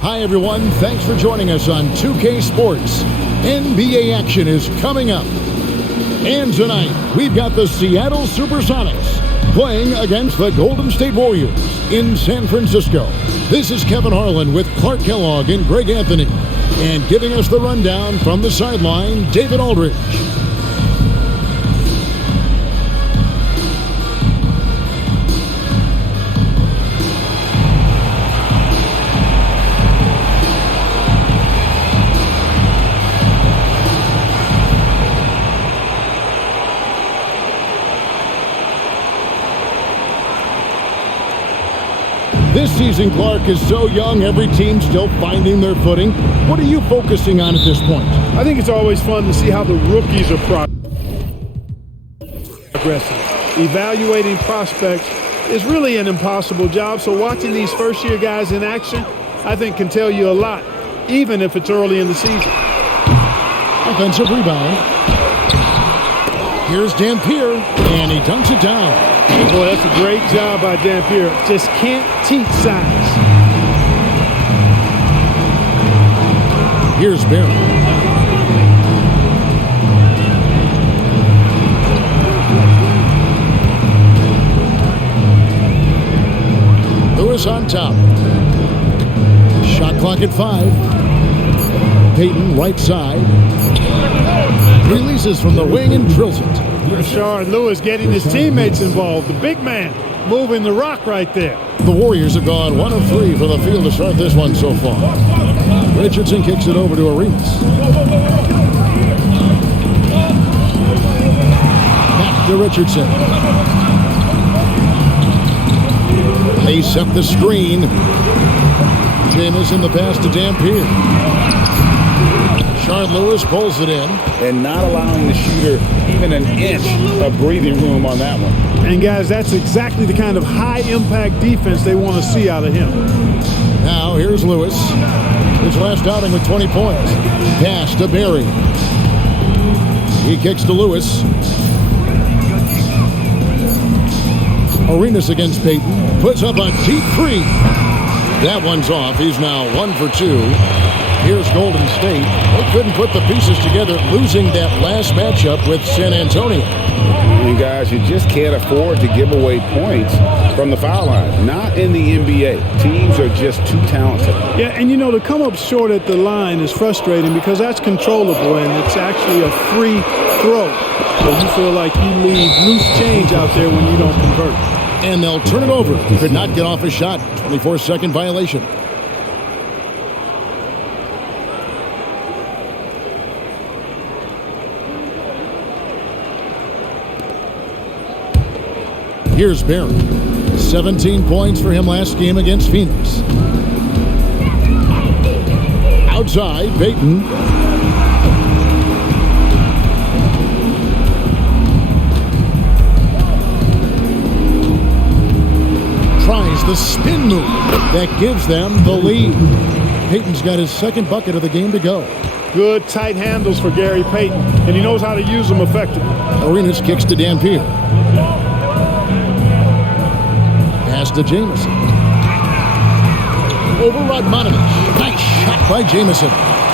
Hi everyone, thanks for joining us on 2K Sports. NBA action is coming up. And tonight, we've got the Seattle SuperSonics playing against the Golden State Warriors in San Francisco. This is Kevin Harlan with Clark Kellogg and Greg Anthony. And giving us the rundown from the sideline, David Aldridge. This season, Clark, is so young, every team still finding their footing. What are you focusing on at this point? I think it's always fun to see how the rookies are progressing. Evaluating prospects is really an impossible job, so watching these first-year guys in action, I think, can tell you a lot, even if it's early in the season. Offensive rebound. Here's Dampier, and he dunks it down. Boy, that's a great job by Dampier. Just can't teach size. Here's Barry. Lewis on top. Shot clock at 5. Payton right side. Releases from the wing and drills it. Rashard Lewis getting his teammates involved. The big man moving the rock right there. The Warriors have gone 1 of 3 from the field to start this one so far. Richardson kicks it over to Arenas. Back to Richardson. They set the screen. Jamison the pass to Dampier. Rashard Lewis pulls it in. And not allowing the shooter even an inch of breathing room on that one. And guys, that's exactly the kind of high-impact defense they want to see out of him. Now here's Lewis. His last outing with 20 points. Pass to Barry. He kicks to Lewis. Arenas against Payton. Puts up a deep three. That one's off. He's now 1 for 2. Here's Golden State. They couldn't put the pieces together, losing that last matchup with San Antonio. And guys, you just can't afford to give away points from the foul line. Not in the NBA. Teams are just too talented. Yeah, and you know, to come up short at the line is frustrating because that's controllable and it's actually a free throw. So you feel like you leave loose change out there when you don't convert. And they'll turn it over. Could not get off a shot. 24-second violation. Here's Barry. 17 points for him last game against Phoenix. Outside, Payton. Tries the spin move. That gives them the lead. Payton's got his second bucket of the game to go. Good tight handles for Gary Payton, and he knows how to use them effectively. Arenas kicks to Dampier. Pass to Jamison. Over Radmanovich. Nice shot by Jamison.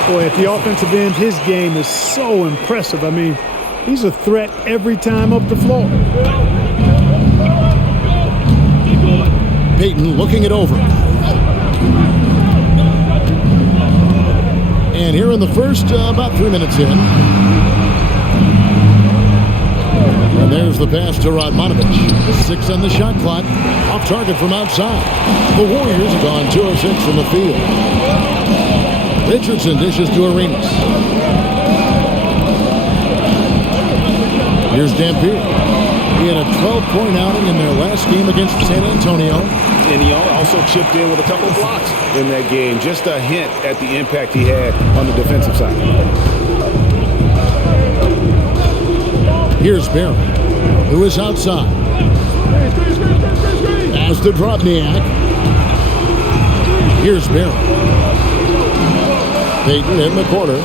Boy, at the offensive end, his game is so impressive. I mean, he's a threat every time up the floor. Payton looking it over. And here in the first, about 3 minutes in. And there's the pass to Radmanovich. 6 on the shot clock. Off target from outside. The Warriors have gone 2 of 6 from the field. Richardson dishes to Arenas. Here's Dampier. He had a 12-point outing in their last game against San Antonio. And he also chipped in with a couple of blocks in that game. Just a hint at the impact he had on the defensive side. Here's Barry, who is outside. As to Dropniak. Here's Barry. Payton in the corner.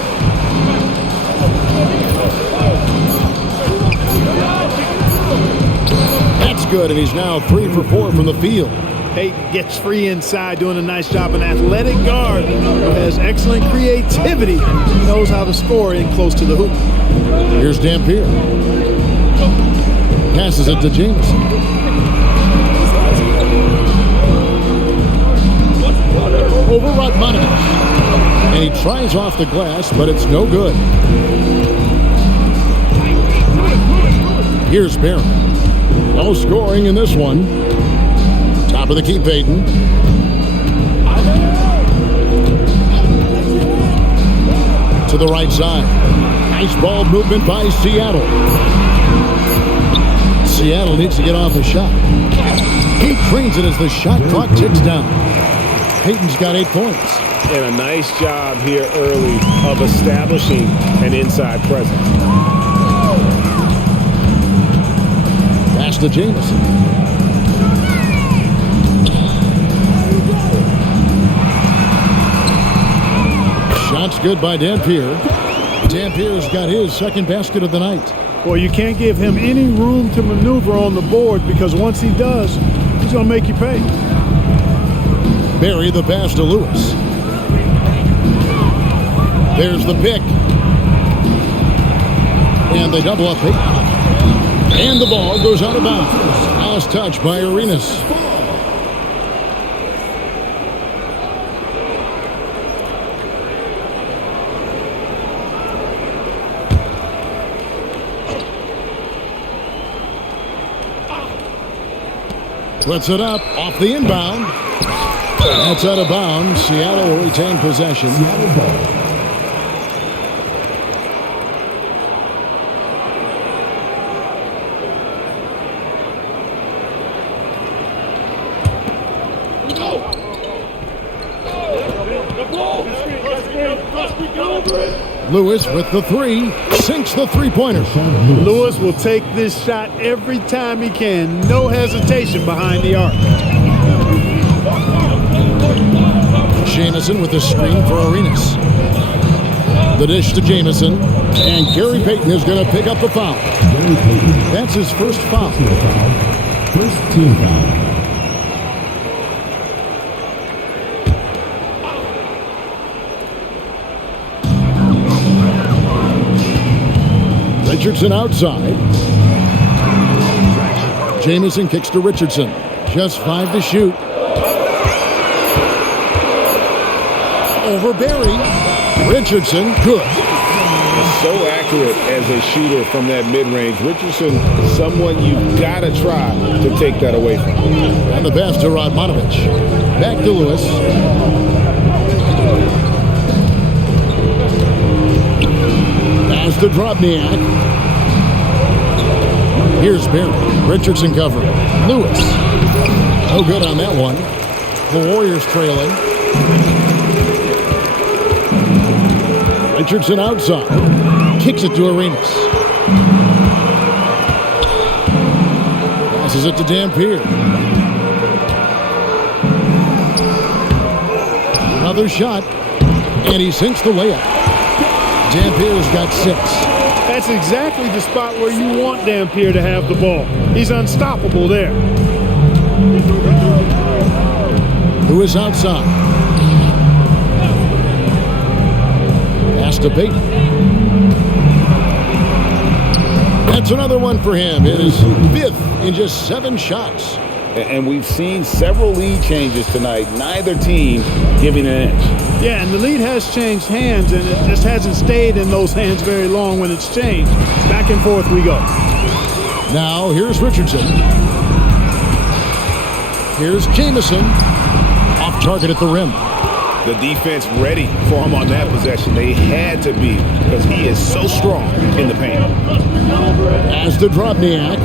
That's good, and he's now 3 for 4 from the field. Payton gets free inside, doing a nice job. An athletic guard who has excellent creativity. He knows how to score in close to the hoop. Here's Dampier. Passes it to Jamison. Over Rodmanovich. And he tries off the glass, but it's no good. Here's Barron. No scoring in this one. Top of the key, Payton. To the right side. Nice ball movement by Seattle. Seattle needs to get off the shot. He trains it as the shot clock ticks down. Payton's got 8 points. And a nice job here early of establishing an inside presence. Pass to Jamison. Shot's good by Dampier. Dampier's got his second basket of the night. Well, you can't give him any room to maneuver on the board because once he does, he's going to make you pay. Barry the pass to Lewis. There's the pick. And they double up Payton. And the ball goes out of bounds. Last touch by Arenas. Puts it up off the inbound. That's out of bounds. Seattle will retain possession. Lewis with the 3, sinks the three-pointer. Lewis will take this shot every time he can. No hesitation behind the arc. Jamison with the screen for Arenas. The dish to Jamison. And Gary Payton is going to pick up the foul. That's his first foul. First team foul. Richardson outside. Jamison kicks to Richardson. Just 5 to shoot. Over Barry. Richardson, good. So accurate as a shooter from that mid-range. Richardson, someone you've got to try to take that away from. And the pass to Rodmanovich. Back to Lewis. Pass to Drobniak. Here's Barry. Richardson covering. Lewis. No good on that one. The Warriors trailing. Richardson outside. Kicks it to Arenas. Passes it to Dampier. Another shot. And he sinks the layup. Dampier's got 6. That's exactly the spot where you want Dampier to have the ball. He's unstoppable there. Lewis outside. Pass to Payton. That's another one for him. His 5th in just 7 shots. And we've seen several lead changes tonight. Neither team giving an inch. Yeah, and the lead has changed hands, and it just hasn't stayed in those hands very long when it's changed. Back and forth we go. Now, here's Richardson. Here's Jamison. Off target at the rim. The defense ready for him on that possession. They had to be because he is so strong in the paint. As to Drobniak.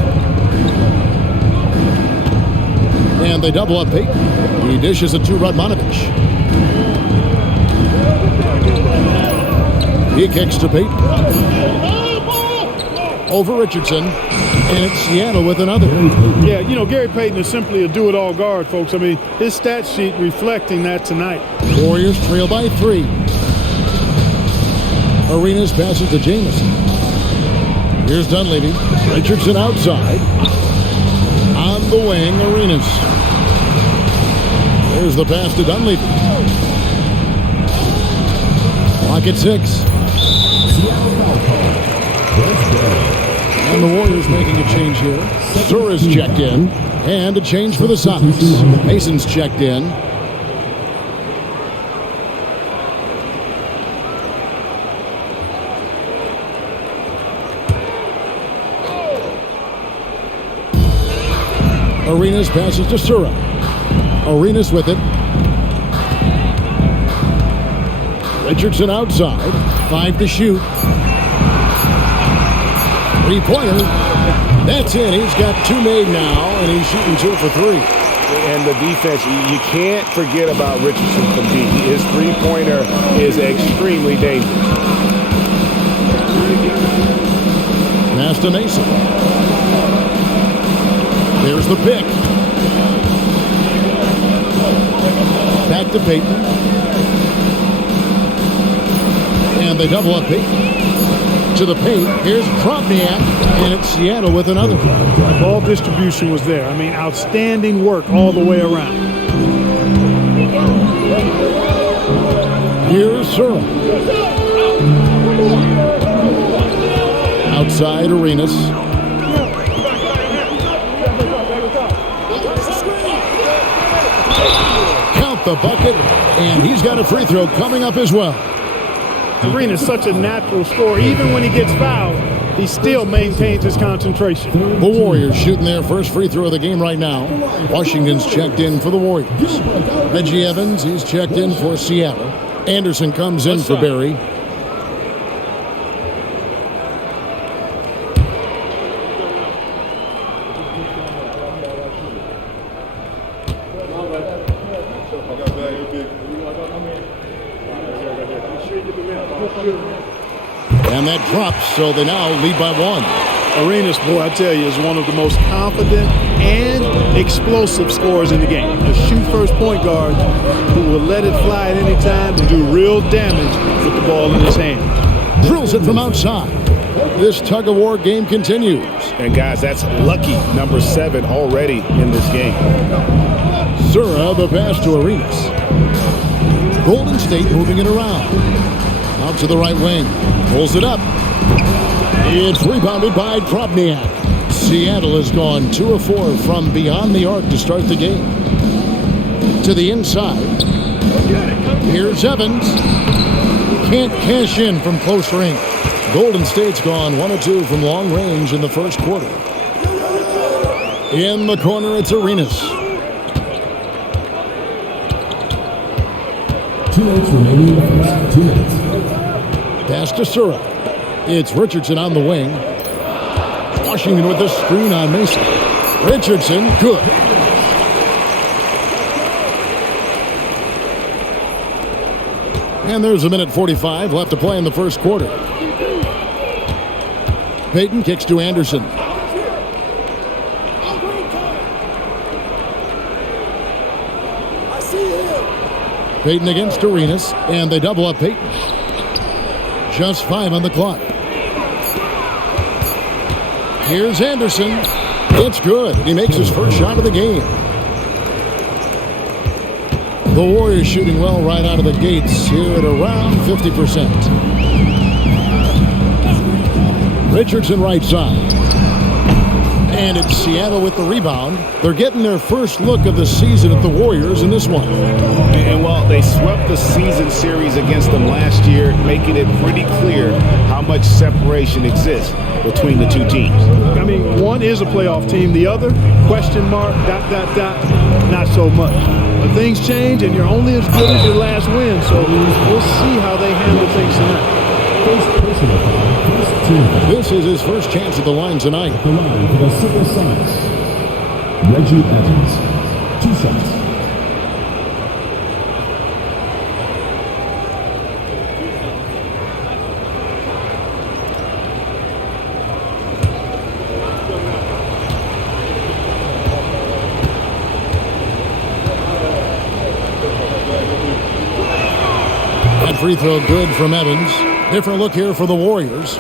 And they double up Payton. He dishes it to Rodmanovich. He kicks to Payton. Over Richardson. And it's Seattle with another. Yeah, you know, Gary Payton is simply a do-it-all guard, folks. I mean, his stat sheet reflecting that tonight. Warriors trail by 3. Arenas passes to Jamison. Here's Dunleavy. Richardson outside. On the wing, Arenas. There's the pass to Dunleavy. Clock at 6. And the Warriors making a change here. Sura's checked in. And a change for the Sonics. Mason's checked in. Arenas passes to Sura. Arenas with it. Richardson outside. 5 to shoot. Three-pointer. That's in. He's got 2 made now, and he's shooting 2 for 3. And the defense, you can't forget about Richardson from deep. His three-pointer is extremely dangerous. Pass to Mason. There's the pick. Back to Payton. And they double up Payton. To the paint. Here's Kropniak. And it's Seattle with another. The ball distribution was there. I mean, outstanding work all the way around. Here's Sura. Outside Arenas. Count the bucket, and he's got a free throw coming up as well. Arenas is such a natural scorer. Even when he gets fouled, he still maintains his concentration. The Warriors shooting their first free throw of the game right now. Washington's checked in for the Warriors. Reggie Evans, he's checked in for Seattle. Anderson comes in for Barry. And that drops, so they now lead by 1. Arenas, boy, I tell you, is one of the most confident and explosive scorers in the game. A shoot-first point guard who will let it fly at any time and do real damage with the ball in his hand. Drills it from outside. This tug-of-war game continues. And, guys, that's lucky number 7 already in this game. Sura, the pass to Arenas. Golden State moving it around. Out to the right wing. Pulls it up. It's rebounded by Kropniak. Seattle has gone 2 of 4 from beyond the arc to start the game. To the inside. Here's Evans. Can't cash in from close range. Golden State's gone 1 of 2 from long range in the first quarter. In the corner, it's Arenas. 2 minutes remaining in the first. 2 minutes. Pass to Sura. It's Richardson on the wing. Washington with the screen on Mason. Richardson, good. And there's 1:45 left to play in the first quarter. Payton kicks to Anderson. Payton against Arenas, and they double up Payton. Just 5 on the clock. Here's Anderson. It's good. He makes his first shot of the game. The Warriors shooting well right out of the gates here at around 50%. Richardson right side. And it's Seattle with the rebound. They're getting their first look of the season at the Warriors in this one. And while they swept the season series against them last year, making it pretty clear how much separation exists between the two teams. I mean, one is a playoff team. The other, question mark, ... not so much. But things change, and you're only as good as your last win. So we'll see how they handle things tonight. This is his first chance at the line tonight. The line for the SuperSonics. Reggie Evans. 2 shots. That free throw good from Evans. Different look here for the Warriors.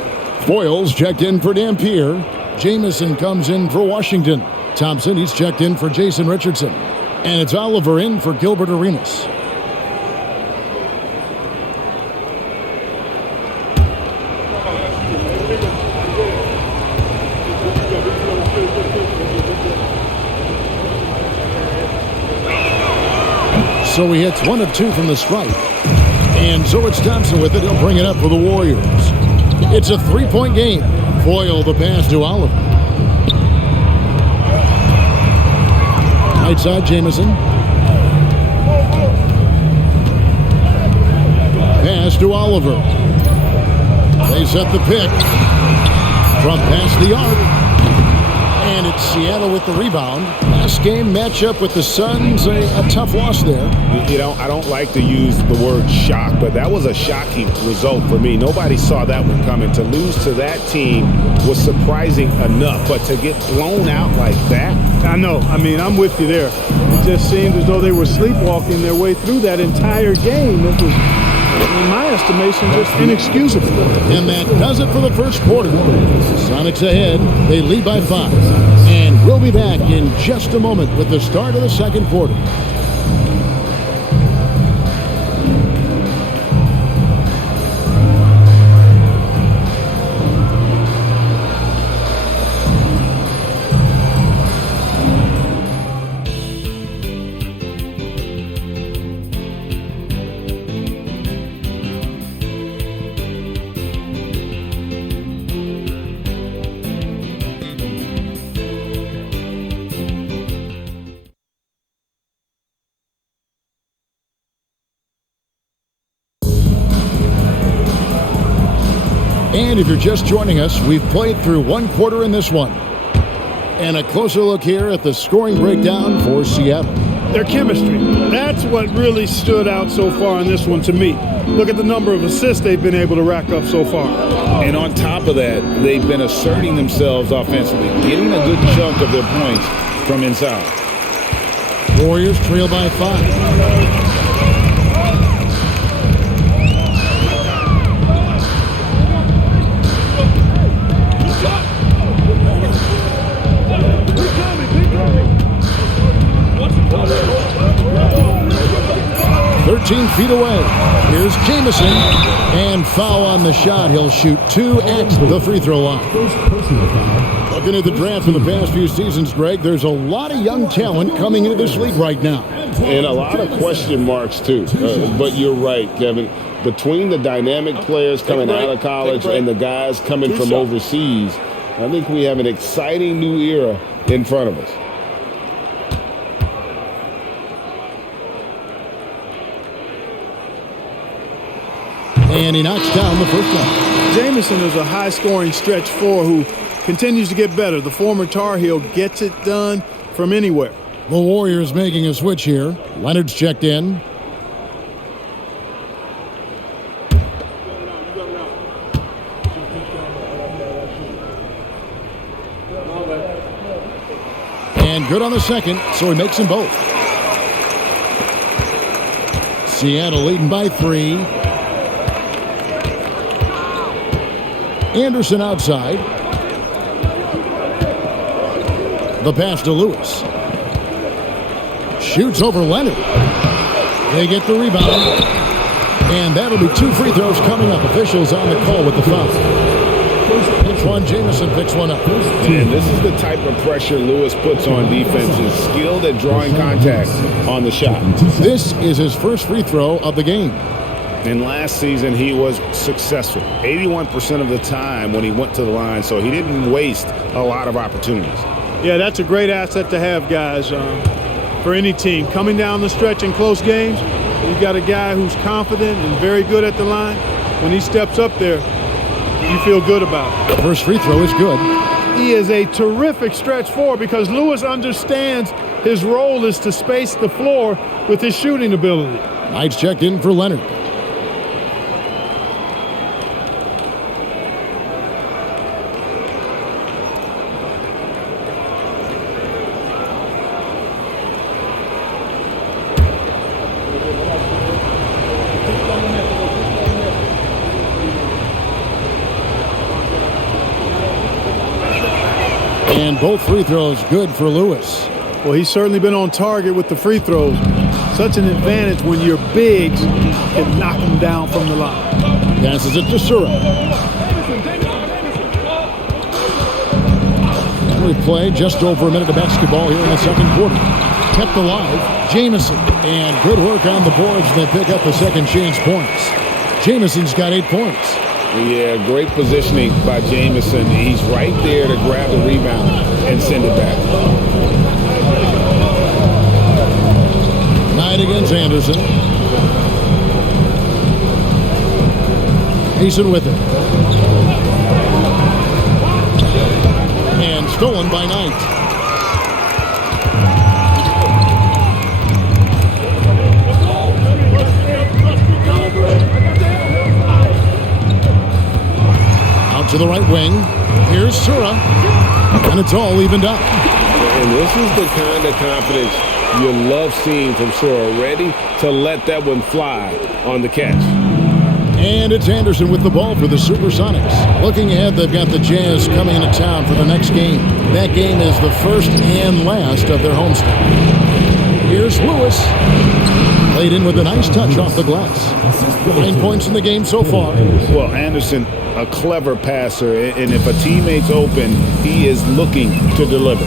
Foyles checked in for Dampier. Jamison comes in for Washington. Thompson, he's checked in for Jason Richardson. And it's Oliver in for Gilbert Arenas. So he hits 1 of 2 from the stripe. And so it's Thompson with it. He'll bring it up for the Warriors. It's a 3-point game. Foyle the pass to Oliver. Right side, Jamison. Pass to Oliver. They set the pick. From past the arc. And it's Seattle with the rebound. Last game matchup with the Suns, a tough loss there. You know, I don't like to use the word shock, but that was a shocking result for me. Nobody saw that one coming. To lose to that team was surprising enough, but to get blown out like that? I know. I mean, I'm with you there. It just seemed as though they were sleepwalking their way through that entire game. It was, in my estimation, just inexcusable. And that does it for the first quarter. Sonics ahead. They lead by 5. And we'll be back in just a moment with the start of the second quarter. And if you're just joining us, we've played through 1 quarter in this one. And a closer look here at the scoring breakdown for Seattle. Their chemistry. That's what really stood out so far in this one to me. Look at the number of assists they've been able to rack up so far. And on top of that, they've been asserting themselves offensively, getting a good chunk of their points from inside. Warriors trail by 5. 13 feet away. Here's Jamison. And foul on the shot. He'll shoot 2 at the free throw line. Looking at the draft in the past few seasons, Greg, there's a lot of young talent coming into this league right now. And a lot of question marks, too. But you're right, Kevin. Between the dynamic players coming out of college and the guys coming from overseas, I think we have an exciting new era in front of us. And he knocks down the first one. Jamison is a high-scoring stretch 4 who continues to get better. The former Tar Heel gets it done from anywhere. The Warriors making a switch here. Leonard's checked in. And good on the second, so he makes them both. Seattle leading by 3. Anderson outside. The pass to Lewis. Shoots over Leonard. They get the rebound. And that'll be 2 free throws coming up. Officials on the call with the foul. Picks one, Jamison picks one up. And this is the type of pressure Lewis puts on defenses, skilled at drawing contact on the shot. This is his first free throw of the game. And last season, he was successful 81% of the time when he went to the line, so he didn't waste a lot of opportunities. Yeah, that's a great asset to have, guys, for any team. Coming down the stretch in close games, you've got a guy who's confident and very good at the line. When he steps up there, you feel good about it. First free throw is good. He is a terrific stretch 4 because Lewis understands his role is to space the floor with his shooting ability. Knight's checked in for Leonard. And both free throws good for Lewis. Well, he's certainly been on target with the free throws. Such an advantage when your bigs can knock them down from the line. Passes it to Sura. We play just over a minute of basketball here in the second quarter. Kept alive, Jamison. And good work on the boards. They pick up the second chance points. Jamison's got 8 points. Yeah, great positioning by Jamison. He's right there to grab the rebound and send it back. Knight against Anderson. Mason with it. And stolen by Knight. Out to the right wing. Here's Sura. And it's all evened up. And this is the kind of confidence you love seeing from Sura, ready to let that one fly on the catch. And it's Anderson with the ball for the SuperSonics. Looking ahead, they've got the Jazz coming into town for the next game. That game is the first and last of their homestand. Here's Lewis. Played in with a nice touch off the glass. 9 points in the game so far. Well, Anderson, a clever passer, and if a teammate's open, he is looking to deliver.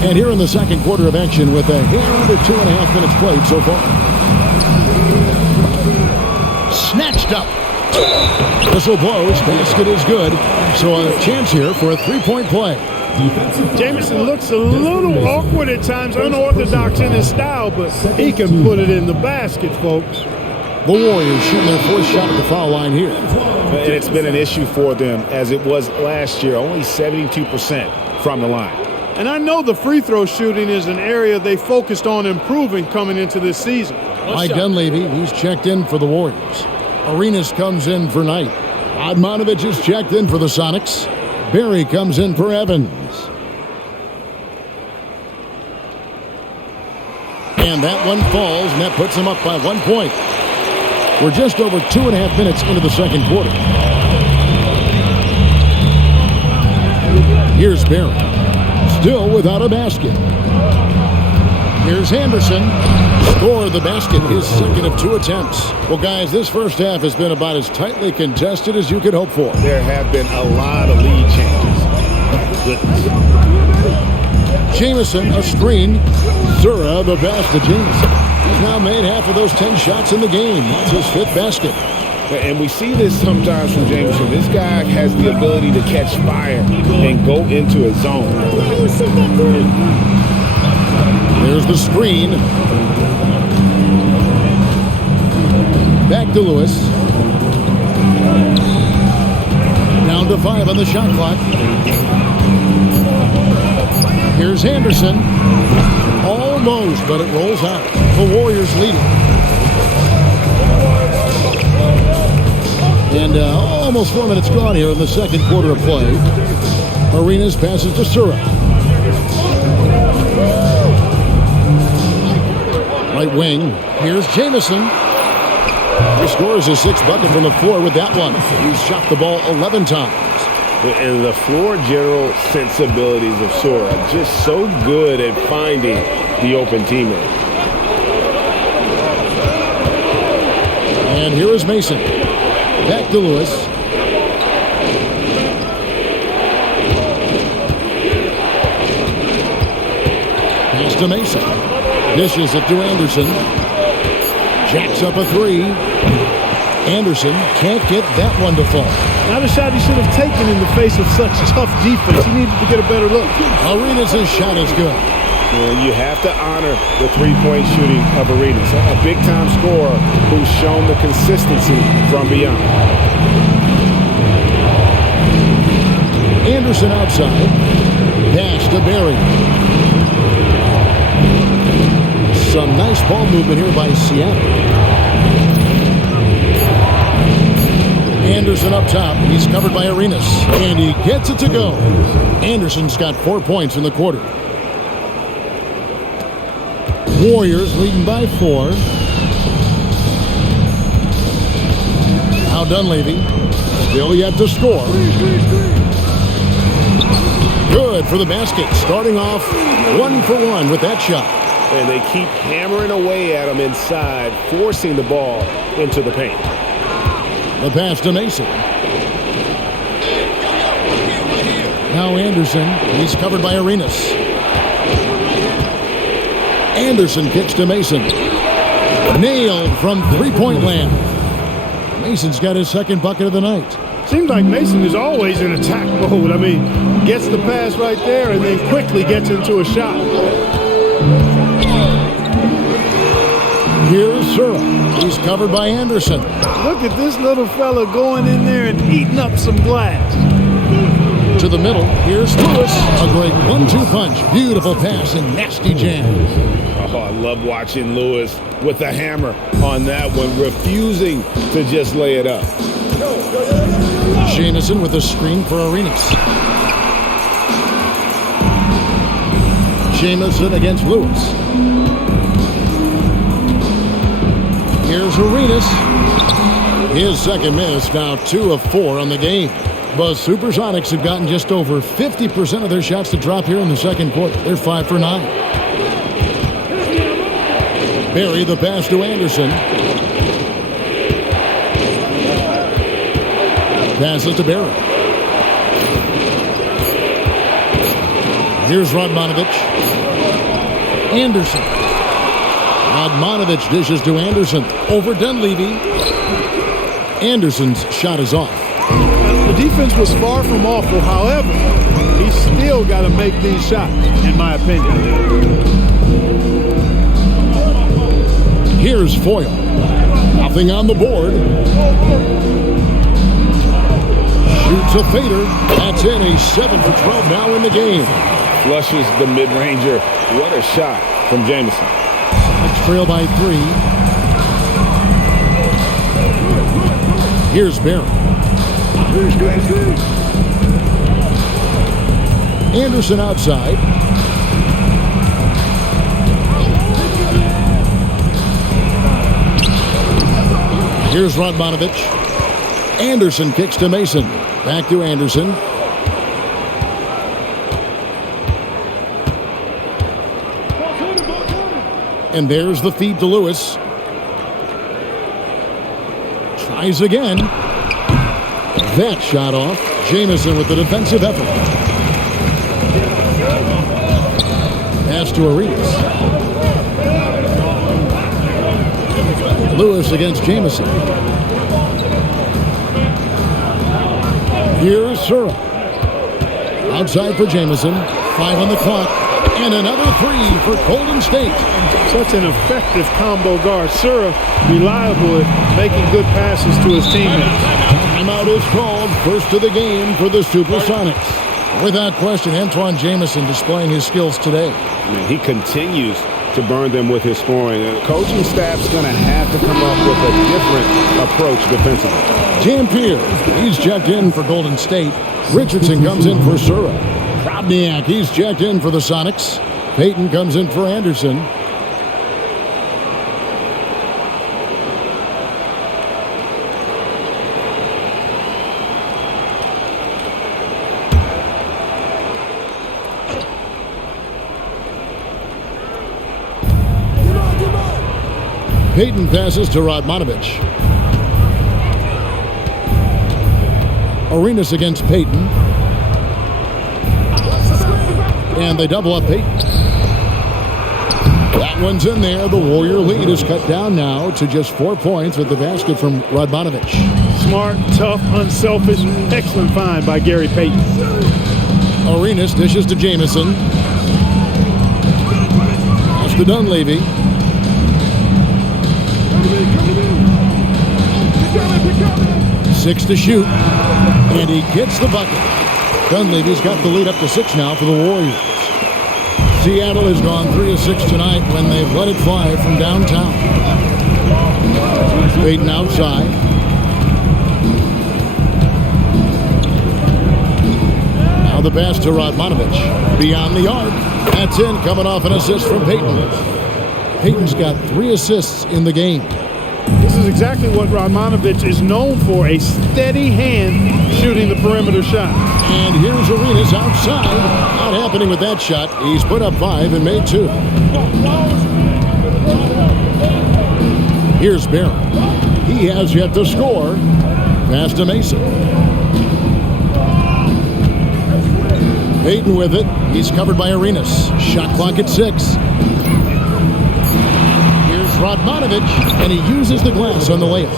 And here in the second quarter of action with a hair under 2.5 minutes played so far. Snatched up. Whistle blows. Basket is good. So a chance here for a three-point play. Jamison looks a little awkward at times, unorthodox in his style, but he can put it in the basket, folks. The Warriors shooting their fourth shot at the foul line here. And it's been an issue for them as it was last year, only 72% from the line. And I know the free throw shooting is an area they focused on improving coming into this season. Mike Dunleavy, he's checked in for the Warriors. Arenas comes in for Knight. Admonovich is checked in for the Sonics. Berry comes in for Evans. And that one falls, and that puts them up by 1 point. We're just over 2.5 minutes into the second quarter. Here's Berry. Still without a basket. Here's Henderson. Score the basket, his second of 2 attempts. Well, guys, this first half has been about as tightly contested as you could hope for. There have been a lot of lead changes. Goodness. Jamison, a screen. Sura, the pass to Jamison. He's now made half of those 10 shots in the game. That's his 5th basket. And we see this sometimes from Jameson. This guy has the ability to catch fire and go into a zone. There's the screen. Back to Lewis. Down to 5 on the shot clock. Here's Henderson. Almost, but it rolls out. The Warriors lead it. And almost 4 minutes gone here in the second quarter of play. Arenas passes to Sura. Right wing. Here's Jamison. He scores his 6th bucket from the floor with that one. He's shot the ball 11 times. And the floor general sensibilities of Sura just so good at finding the open teammate. And here is Mason. Back to Lewis. Pass to Mason. Dishes it to Anderson. Jacks up a 3. Anderson can't get that one to fall. Not a shot he should have taken in the face of such tough defense. He needed to get a better look. Arenas' shot is good. And you have to honor the three-point shooting of Arenas, a big-time scorer who's shown the consistency from beyond. Anderson outside. Pass to Berry. Some nice ball movement here by Seattle. Anderson up top. He's covered by Arenas. And he gets it to go. Anderson's got 4 points in the quarter. Warriors leading by 4. Now Dunleavy, still yet to score. Good for the basket, starting off 1 for 1 with that shot. And they keep hammering away at him inside, forcing the ball into the paint. The pass to Mason. Now Anderson, he's covered by Arenas. Anderson kicks to Mason. Nailed from three-point land. Mason's got his second bucket of the night. Seems like Mason is always in attack mode. I mean, gets the pass right there and then quickly gets into a shot. Here's Sura. He's covered by Anderson. Look at this little fella going in there and eating up some glass. To the middle, here's Lewis. A great 1-2 punch. Beautiful pass and nasty jam. Oh, I love watching Lewis with the hammer on that one, refusing to just lay it up. Jamison with a screen for Arenas. Jamison against Lewis. Here's Arenas. His second miss, now 2 of 4 on the game. The SuperSonics have gotten just over 50% of their shots to drop here in the second quarter. They're 5 for 9. Barry the pass to Anderson. Passes to Barry. Here's Radmanovich. Anderson. Radmanovich dishes to Anderson. Over Dunleavy. Anderson's shot is off. The defense was far from awful. However, he's still got to make these shots, in my opinion. Here's Foyle. Nothing on the board. Shoots a fader. That's in. A 7 for 12 now in the game. Flushes the mid-ranger. What a shot from Jamison. Sonics trail by 3. Here's Barry. Anderson outside. Here's Radmanovich. Anderson kicks to Mason. Back to Anderson. And there's the feed to Lewis. Tries again. That shot off. Jamison with the defensive effort. Pass to Arenas. Lewis against Jamison. Here's Sura. Outside for Jamison. 5 on the clock. And another 3 for Golden State. Such an effective combo guard. Sura, reliable at making good passes to his teammates. Timeout is called. First of the game for the SuperSonics. Without question, Antoine Jamison displaying his skills today. I mean, he continues to burn them with his scoring. The coaching staff's going to have to come up with a different approach defensively. Jampier, he's checked in for Golden State. Richardson comes in for Sura. Krobniak, he's checked in for the Sonics. Payton comes in for Anderson. Payton passes to Radmanovich. Arenas against Payton. And they double up Payton. That one's in there. The Warrior lead is cut down now to just 4 points with the basket from Radmanovich. Smart, tough, unselfish. Excellent find by Gary Payton. Arenas dishes to Jamison. Pass to Dunleavy. 6 to shoot. And he gets the bucket. Dunleavy's got the lead up to 6 now for the Warriors. Seattle has gone 3 of 6 tonight when they've let it fly from downtown. Payton outside. Now the pass to Radmanovich. Beyond the arc. That's in, coming off an assist from Payton. Payton's got 3 assists in the game. This is exactly what Radmanovich is known for, a steady hand shooting the perimeter shot. And here's Arenas outside. Not happening with that shot. He's put up 5 and made 2. Here's Barron. He has yet to score. Pass to Mason. Payton with it. He's covered by Arenas. Shot clock at 6. Here's Radmanovich, and he uses the glass on the layup.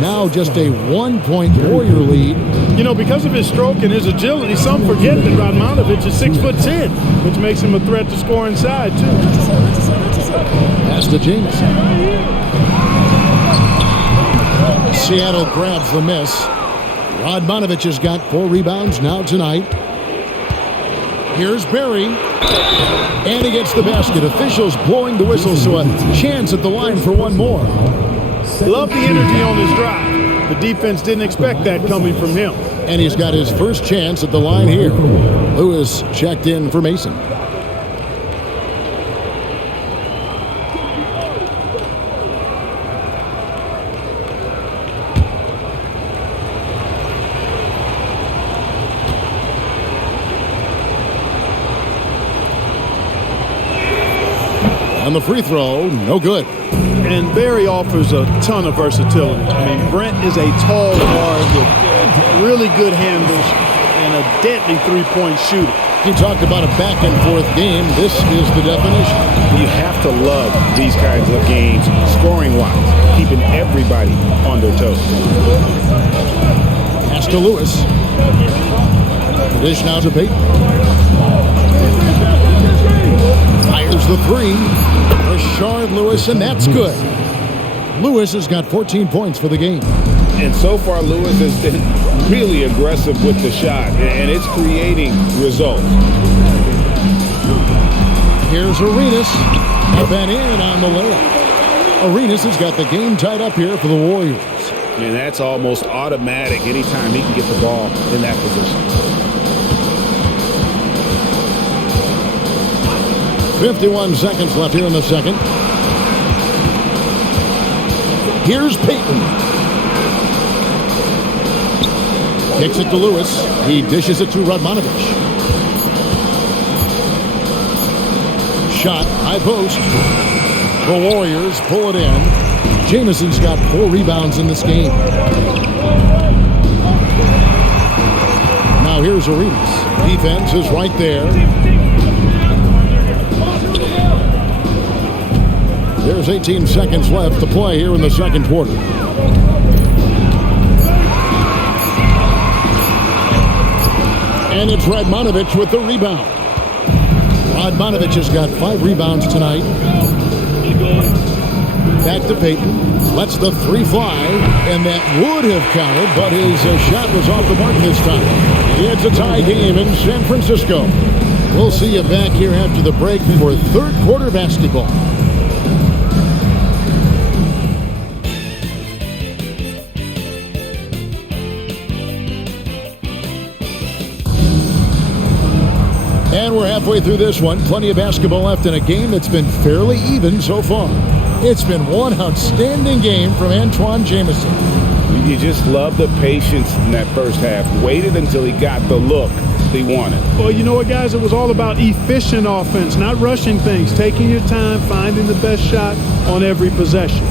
Now just a 1-point Warrior lead. You know, because of his stroke and his agility, some forget that Radmanovich is 6'10", which makes him a threat to score inside, too. Pass to Jameson. Seattle grabs the miss. Radmanovich has got 4 rebounds now tonight. Here's Barry. And he gets the basket. Officials blowing the whistle, so a chance at the line for one more. Love the energy on this drive. The defense didn't expect that coming from him. And he's got his first chance at the line here. Lewis checked in for Mason. On the free throw, no good. And Barry offers a ton of versatility. I mean, Brent is a tall guard with really good handles and a deadly three-point shooter. He talked about a back-and-forth game. This is the definition. You have to love these kinds of games, scoring-wise, keeping everybody on their toes. Pass to Lewis. Dish now to Payton. Fires the 3. Rashard Lewis, and that's good. Lewis has got 14 points for the game. And so far, Lewis has been really aggressive with the shot, and it's creating results. Here's Arenas. Up and in on the layup. Arenas has got the game tied up here for the Warriors. And that's almost automatic anytime he can get the ball in that position. 51 seconds left here in the second. Here's Payton. Kicks it to Lewis. He dishes it to Radmanovich. Shot, high post. The Warriors pull it in. Jameson's got 4 rebounds in this game. Now here's Arenas. Defense is right there. There's 18 seconds left to play here in the second quarter. And it's Radmanovich with the rebound. Radmanovich has got 5 rebounds tonight. Back to Payton. Lets the 3 fly. And that would have counted, but his shot was off the mark this time. It's a tie game in San Francisco. We'll see you back here after the break for third quarter basketball. And we're halfway through this one. Plenty of basketball left in a game that's been fairly even so far. It's been one outstanding game from Antoine Jameson. You just love the patience in that first half. Waited until he got the look he wanted. Well, you know what, guys? It was all about efficient offense, not rushing things, taking your time, finding the best shot on every possession.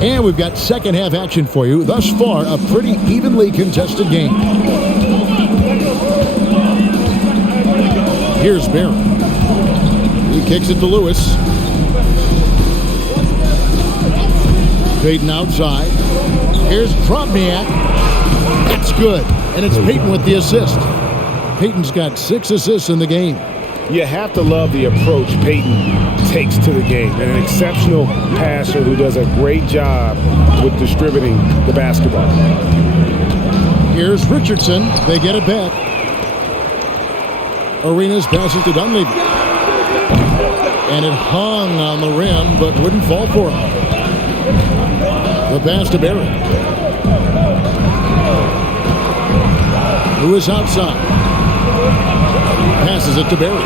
And we've got second half action for you. Thus far, a pretty evenly contested game. Here's Barron. He kicks it to Lewis. Payton outside. Here's Drobniak. That's good. And it's Payton with the assist. Payton's got 6 assists in the game. You have to love the approach Payton takes to the game. And an exceptional passer who does a great job with distributing the basketball. Here's Richardson. They get it back. Arenas passes to Dunleavy. And it hung on the rim, but wouldn't fall for him. The pass to Barry. Lewis outside. Passes it to Barry.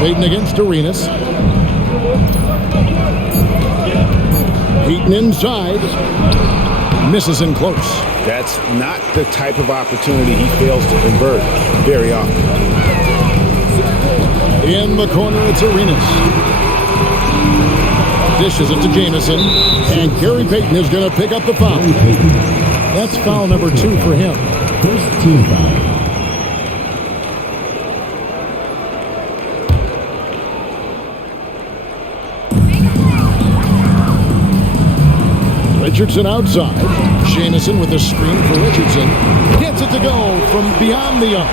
Payton against Arenas. Payton inside. Misses in close. That's not the type of opportunity he fails to convert very often. In the corner, it's Arenas. Dishes it to Jamison. And Gary Payton is going to pick up the foul. That's foul number 2 for him. First team foul. Richardson outside. Jamison with a screen for Richardson. Gets it to go from beyond the arc.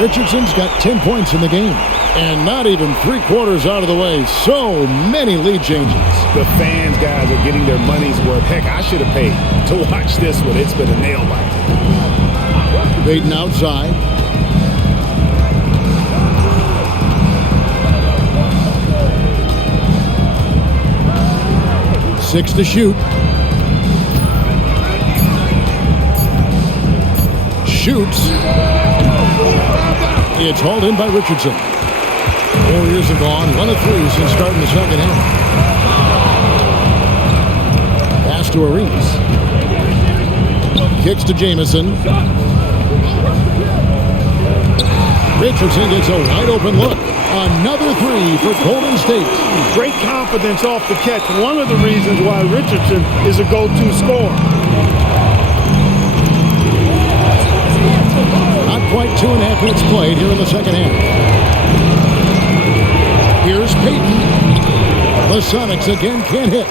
Richardson's got 10 points in the game. And not even 3/4 out of the way. So many lead changes. The fans, guys, are getting their money's worth. Heck, I should have paid to watch this one. It's been a nail biter. Payton outside. Six to shoot. Shoots. It's hauled in by Richardson. Warriors have gone 1 of 3 since starting the second half. Pass to Arenas. Kicks to Jamison. Richardson gets a wide open look. Another 3 for Golden State. Great confidence off the catch. One of the reasons why Richardson is a go-to scorer. Not quite 2.5 minutes played here in the second half. Here's Payton. The Sonics again can't hit.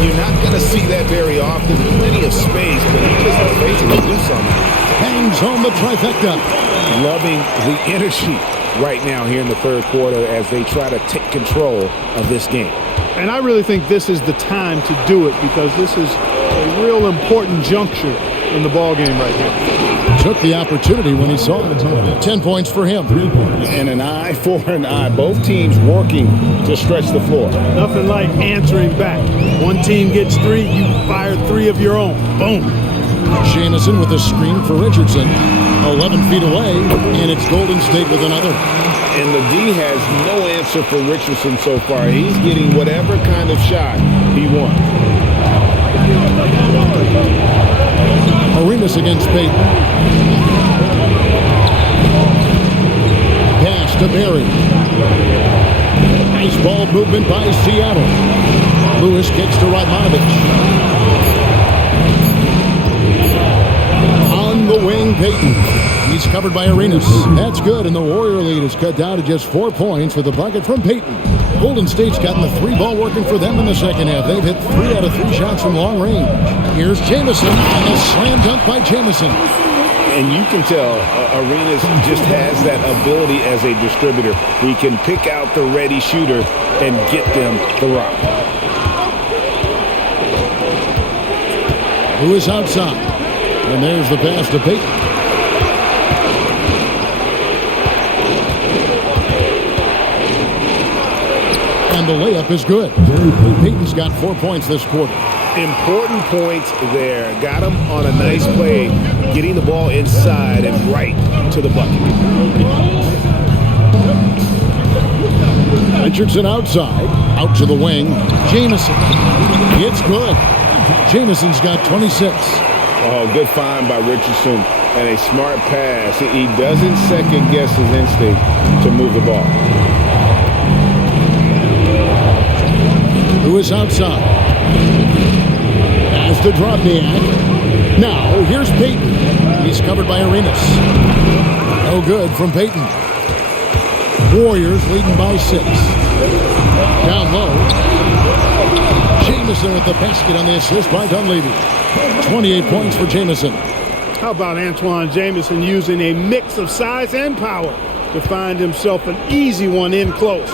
You're not going to see that very often. Plenty of space, but he just afraid to do something. Bangs home the trifecta. Loving the energy right now here in the third quarter as they try to take control of this game. And I really think this is the time to do it because this is a real important juncture in the ball game right here. Took the opportunity when he saw it. 10 points for him. And an eye for an eye. Both teams working to stretch the floor. Nothing like answering back. One team gets 3, you fire 3 of your own. Boom. Jamison with a screen for Richardson. 11 feet away, and it's Golden State with another. And the D has no answer for Richardson so far. He's getting whatever kind of shot he wants. Arenas against Payton. Pass to Barry. Nice ball movement by Seattle. Lewis kicks to Radmanovich. On the wing, Payton. He's covered by Arenas. That's good, and the Warrior lead is cut down to just 4 points with the bucket from Payton. Golden State's gotten the 3-ball working for them in the second half. They've hit 3 out of 3 shots from long range. Here's Jamison, and a slam dunk by Jamison. And you can tell Arenas just has that ability as a distributor. He can pick out the ready shooter and get them the rock. Lewis outside. And there's the pass to Payton. And the layup is good. Payton's got 4 points this quarter. Important points there. Got him on a nice play, getting the ball inside and right to the bucket. Richardson outside, out to the wing. Jamison. It's good. Jamison's got 26. Oh, good find by Richardson and a smart pass. He doesn't second guess his instinct to move the ball. Lewis outside. As the Dropniak. Now, here's Payton. He's covered by Arenas. No good from Payton. Warriors leading by 6. Down low. Jamison with the basket on the assist by Dunleavy. 28 points for Jamison. How about Antoine Jamison using a mix of size and power to find himself an easy one in close.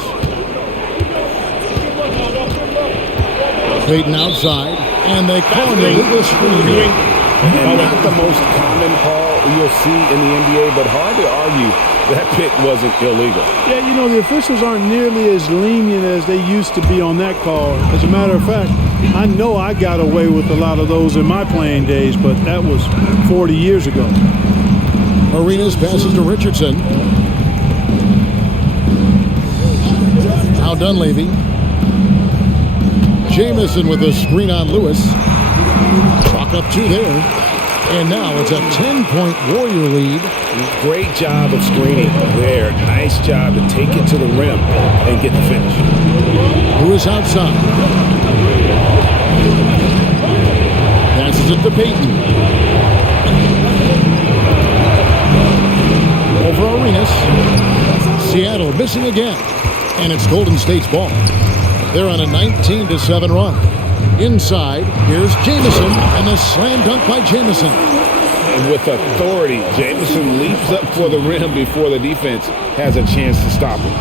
Payton outside, and they call him the legal screen. And not the most common call you'll see in the NBA, but hard to argue that pick wasn't illegal. Yeah, you know, the officials aren't nearly as lenient as they used to be on that call. As a matter of fact, I know I got away with a lot of those in my playing days, but that was 40 years ago. Arenas passes to Richardson. Now Dunleavy. Jamison with a screen on Lewis. Chalk up 2 there. And now it's a 10-point Warrior lead. Great job of screening there. Nice job to take it to the rim and get the finish. Lewis outside. Passes it to Payton. Over Arenas. Seattle missing again. And it's Golden State's ball. They're on a 19-7 run. Inside, here's Jamison, and the slam dunk by Jamison. And with authority, Jamison leaps up for the rim before the defense has a chance to stop him.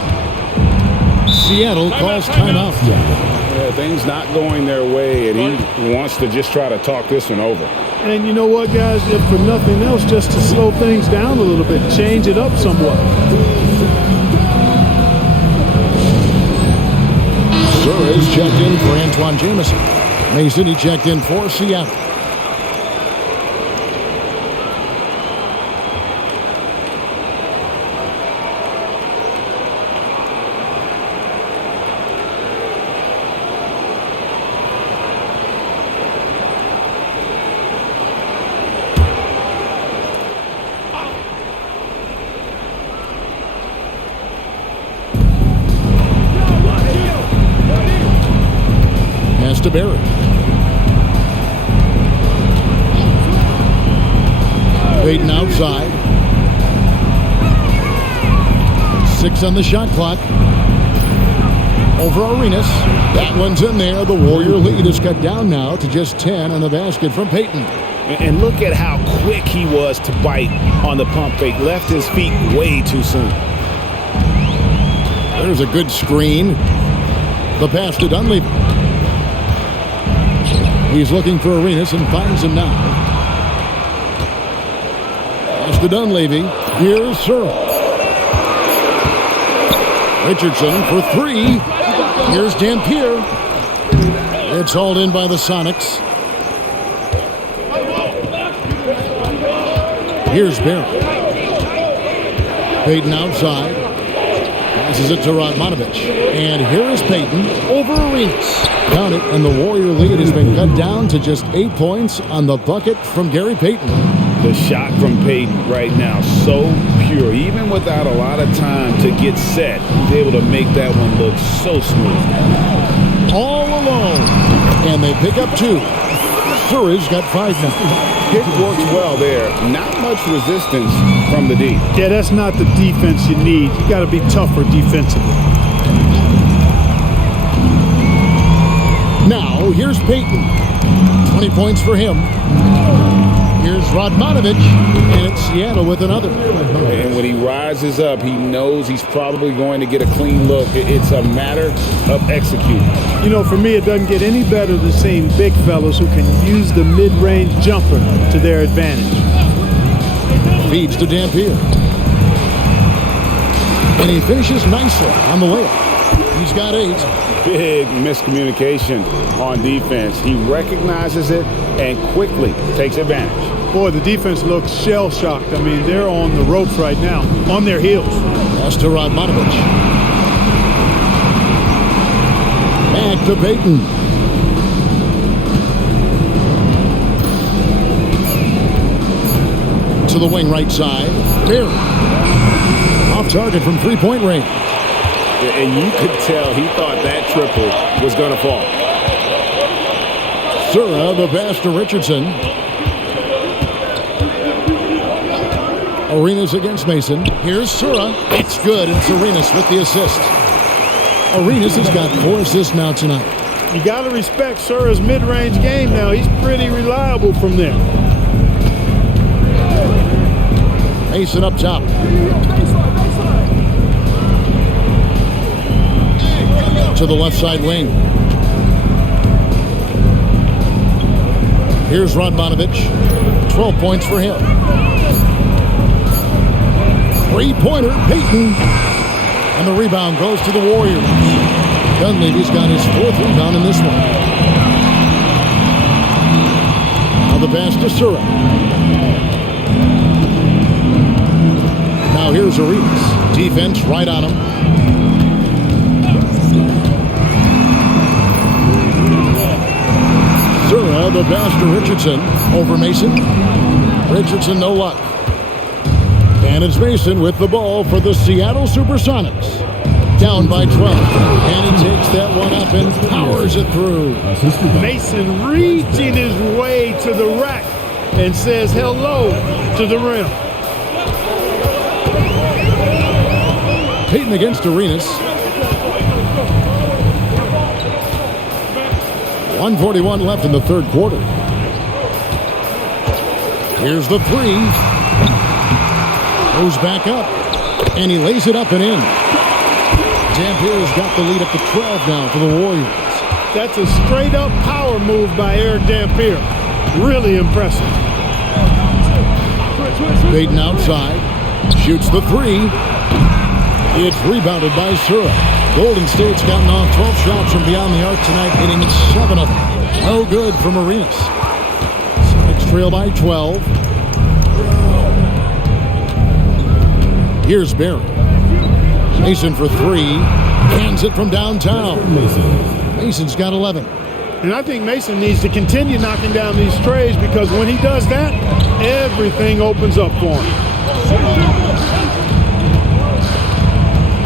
Seattle calls timeout. Yeah, things not going their way, and he wants to just try to talk this one over. And you know what, guys? If for nothing else, just to slow things down a little bit, change it up somewhat. Suarez checked in for Antoine Jamison. Mason, he checked in for Seattle. Pass to Barrett. Payton outside. 6 on the shot clock. Over Arenas. That one's in there. The Warrior lead is cut down now to just 10 on the basket from Payton. And look at how quick he was to bite on the pump fake. Left his feet way too soon. There's a good screen. The pass to Dunleavy. He's looking for Arenas and finds him now. Pass to Dunleavy. Here's Searle. Richardson for 3. Here's Dampier. It's hauled in by the Sonics. Here's Barrett. Payton outside. Passes it to Radmanovich. And here is Payton over Arenas. Count it, and the Warrior lead has been cut down to just 8 points on the bucket from Gary Payton. The shot from Payton right now, so pure. Even without a lot of time to get set, he's able to make that one look so smooth. All alone. And they pick up 2. Suarez got 5 now. Pick works well there. Not much resistance from the D. Yeah, that's not the defense you need. You got to be tougher defensively. Now, here's Payton. 20 points for him. Here's Radmanovich, and it's Seattle with another. And when he rises up, he knows he's probably going to get a clean look. It's a matter of executing. You know, for me, it doesn't get any better than seeing big fellas who can use the mid-range jumper to their advantage. Feeds to Dampier. And he finishes nicely on the layup. He's got 8. Big miscommunication on defense. He recognizes it and quickly takes advantage. Boy, the defense looks shell-shocked. I mean, they're on the ropes right now, on their heels. Pass to Radmanovich. Back to Payton. To the wing right side. Barrett. Off target from 3-point range. And you could tell he thought that triple was going to fall. Sura, the pass to Richardson. Arenas against Mason. Here's Sura. It's good, and it's Arenas with the assist. Arenas has got 4 assists now tonight. You got to respect Sura's mid-range game now. He's pretty reliable from there. Mason up top. To the left side wing. Here's Radmanovich. 12 points for him. 3-pointer, Payton. And the rebound goes to the Warriors. Dunleavy's got his 4th rebound in this one. Now the pass to Sura. Here's Arenas. Defense right on him. Zura, the pass to Richardson. Over Mason. Richardson, no luck. And it's Mason with the ball for the Seattle SuperSonics. Down by 12. And he takes that one up and powers it through. Mason reaching his way to the rack and says hello to the rim. Payton against Arenas. 1:41 left in the third quarter. Here's the three. Goes back up. And he lays it up and in. Dampier's got the lead up to 12 now for the Warriors. That's a straight-up power move by Eric Dampier. Really impressive. Payton outside. Shoots the three. It's rebounded by Zura. Golden State's gotten off 12 shots from beyond the arc tonight, hitting 7 of them. No good from Arenas. Sonics trail by 12. Here's Barry. Mason for three. Cans it from downtown. Mason's got 11. And I think Mason needs to continue knocking down these trays because when he does that, everything opens up for him.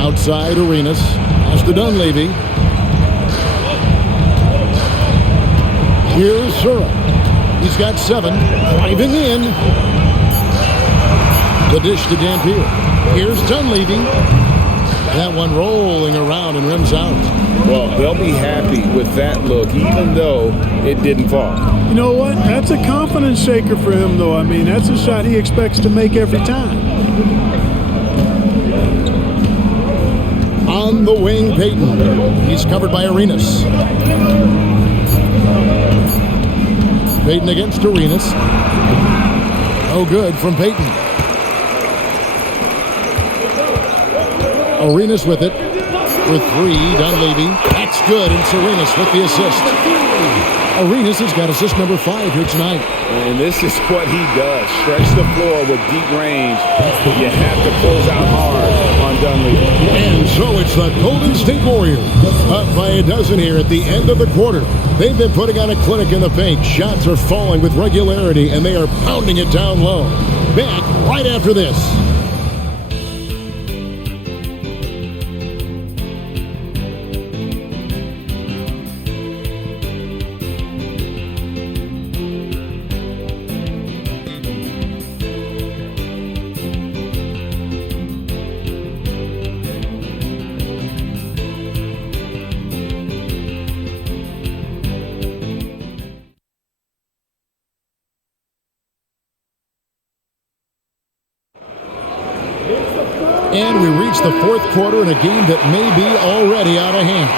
Outside Arenas. Pass to Dunleavy. Here's Zura. He's got 7. Driving in. The dish to Dampier. Here's Dunleavy. That one rolling around and rims out. Well, they'll be happy with that look, even though it didn't fall. You know what? That's a confidence shaker for him, though. I mean, that's a shot he expects to make every time. On the wing, Payton. He's covered by Arenas. Payton against Arenas. Oh, good from Payton. Arenas with it. For three, Dunleavy. That's good, and it's Arenas with the assist. Arenas has got assist number 5 here tonight. And this is what he does. Stretch the floor with deep range. You have to close out hard on Dunleavy. And so it's the Golden State Warriors up by a dozen here at the end of the quarter. They've been putting on a clinic in the paint. Shots are falling with regularity, and they are pounding it down low. Back right after this. And we reach the fourth quarter in a game that may be already out of hand.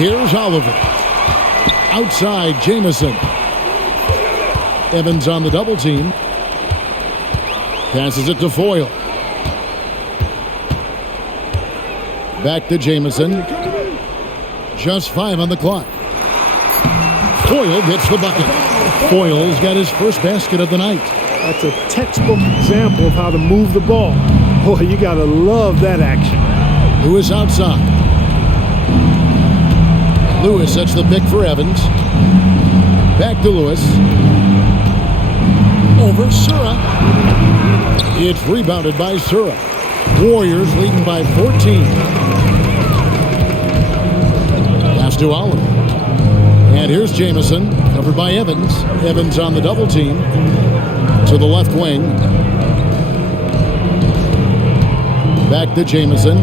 Here's Oliver. Outside, Jamison. Evans on the double team. Passes it to Foyle. Back to Jamison. Just 5 on the clock. Foyle gets the bucket. Foyle's got his first basket of the night. That's a textbook example of how to move the ball. Boy, you got to love that action. Lewis outside. Lewis sets the pick for Evans. Back to Lewis. Over Zura. It's rebounded by Zura. Warriors leading by 14. Pass to Oliver. And here's Jamison, covered by Evans. Evans on the double team to the left wing. Back to Jamison.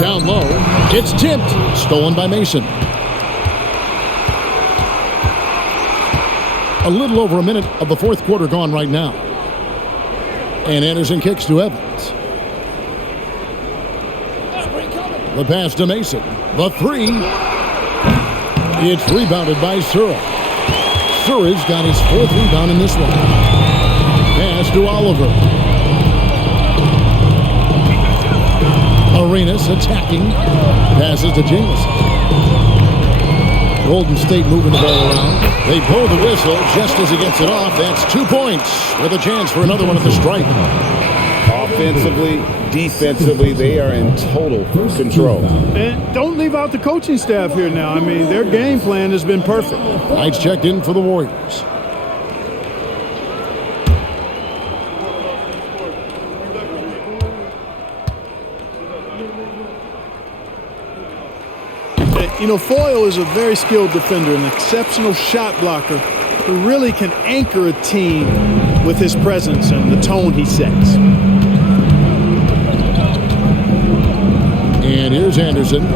Down low. It's tipped. Stolen by Mason. A little over a minute of the fourth quarter gone right now. And Anderson kicks to Evans. The pass to Mason. The three. It's rebounded by Zura. Zura's got his 4th rebound in this one. Pass to Oliver. Arenas attacking. Passes to Jamison. Golden State moving the ball around. They blow the whistle just as he gets it off. That's 2 points with a chance for another one at the stripe. Offensively, defensively, they are in total control. And don't leave out the coaching staff here now. I mean, their game plan has been perfect. Knight's checked in for the Warriors. You know, Foyle is a very skilled defender, an exceptional shot blocker who really can anchor a team with his presence and the tone he sets. And here's Anderson.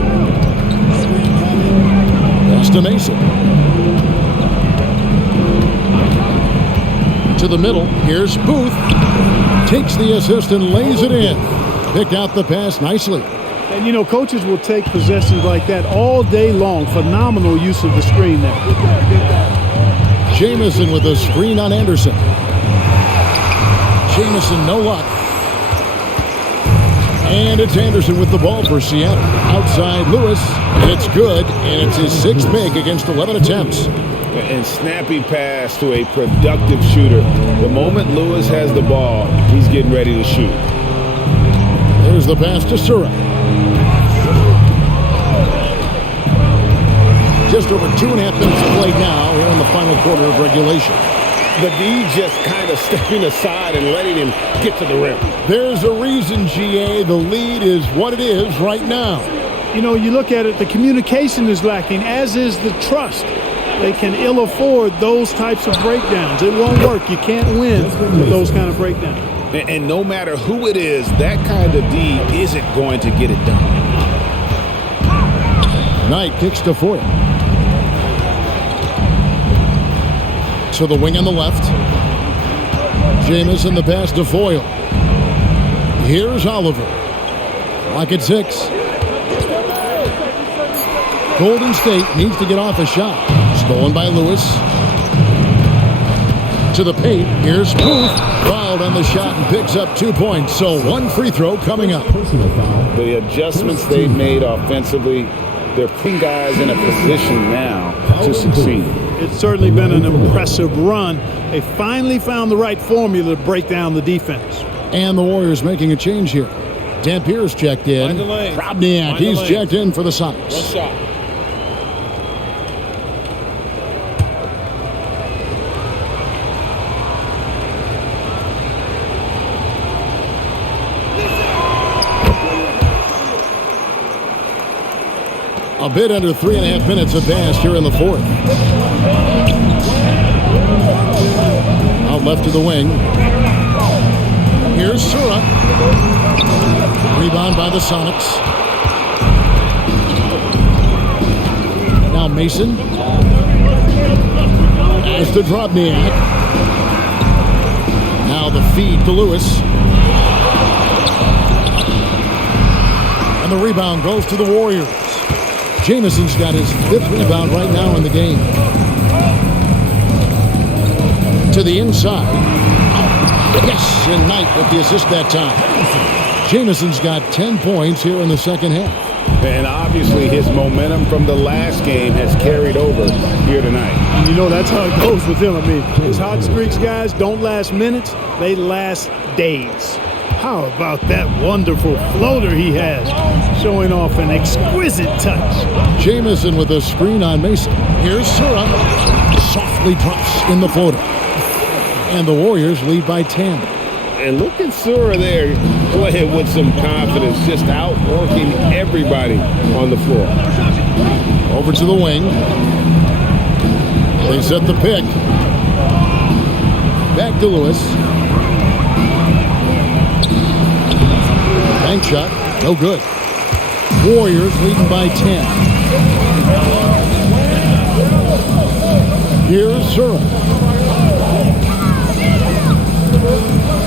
Pass to Mason. To the middle. Here's Booth. Takes the assist and lays it in. Picked out the pass nicely. And, you know, coaches will take possessions like that all day long. Phenomenal use of the screen there. Jamison with a screen on Anderson. Jamison, no luck. And it's Anderson with the ball for Seattle. Outside Lewis. It's good, and it's his 6th pick against 11 attempts. And snappy pass to a productive shooter. The moment Lewis has the ball, he's getting ready to shoot. There's the pass to Sura. Just over 2.5 minutes played now here in the final quarter of regulation. The D just kind of stepping aside and letting him get to the rim. There's a reason, GA. The lead is what it is right now. You know, you look at it, the communication is lacking, as is the trust. They can ill afford those types of breakdowns. It won't work. You can't win with those kind of breakdowns. And no matter who it is, that kind of D isn't going to get it done. Knight kicks to Foyle. To the wing on the left. Jamison the pass to Foyle. Here's Oliver. Clock at 6. Golden State needs to get off a shot. Stolen by Lewis. To the paint. Here's Booth. Fouled on the shot and picks up 2 points. So 1 free throw coming up. The adjustments they've made offensively, they're putting guys in a position now to succeed. It's certainly been an impressive run. They finally found the right formula to break down the defense. And the Warriors making a change here. Dampier's checked in. Robniak, he's checked in for the Sonics. One shot. A bit under 3.5 minutes have passed here in the fourth. Out left to the wing. Here's Sura. Rebound by the Sonics. Now Mason. As to Drobniak. Now the feed to Lewis. And the rebound goes to the Warriors. Jamison's got his 5th rebound right now in the game. To the inside. Yes, and Knight with the assist that time. Jamison's got 10 points here in the second half. And obviously his momentum from the last game has carried over here tonight. And you know, that's how it goes with him. I mean, his hot streaks, guys, don't last minutes. They last days. How about that wonderful floater he has, showing off an exquisite touch. Jamison with a screen on Mason. Here's Sura. Softly drops in the floater. And the Warriors lead by 10. And look at Sura there playing with some confidence, just outworking everybody on the floor. Over to the wing. They set the pick. Back to Lewis. Bank shot, no good. Warriors leading by 10. Here's Sura.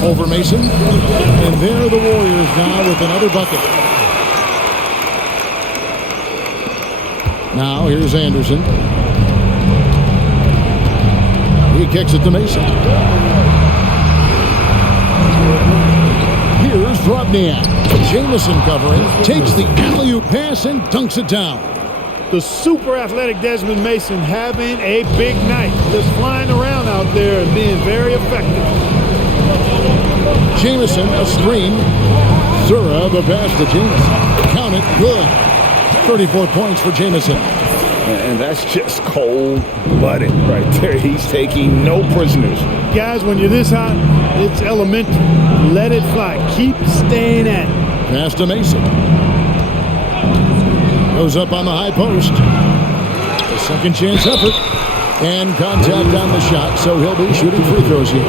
Over Mason. And there are the Warriors now with another bucket. Now here's Anderson. He kicks it to Mason. Here's Drobniak. Jamison covering, takes the alley-oop pass and dunks it down. The super athletic Desmond Mason having a big night. Just flying around out there and being very effective. Jamison, a screen. Zura, the pass to Jamison. Count it, good. 34 points for Jamison. And that's just cold-blooded right there. He's taking no prisoners. Guys, when you're this hot, it's elementary. Let it fly. Keep staying at it. Pass to Mason. Goes up on the high post. A second chance effort. And contact on the shot, so he'll be shooting free throws here.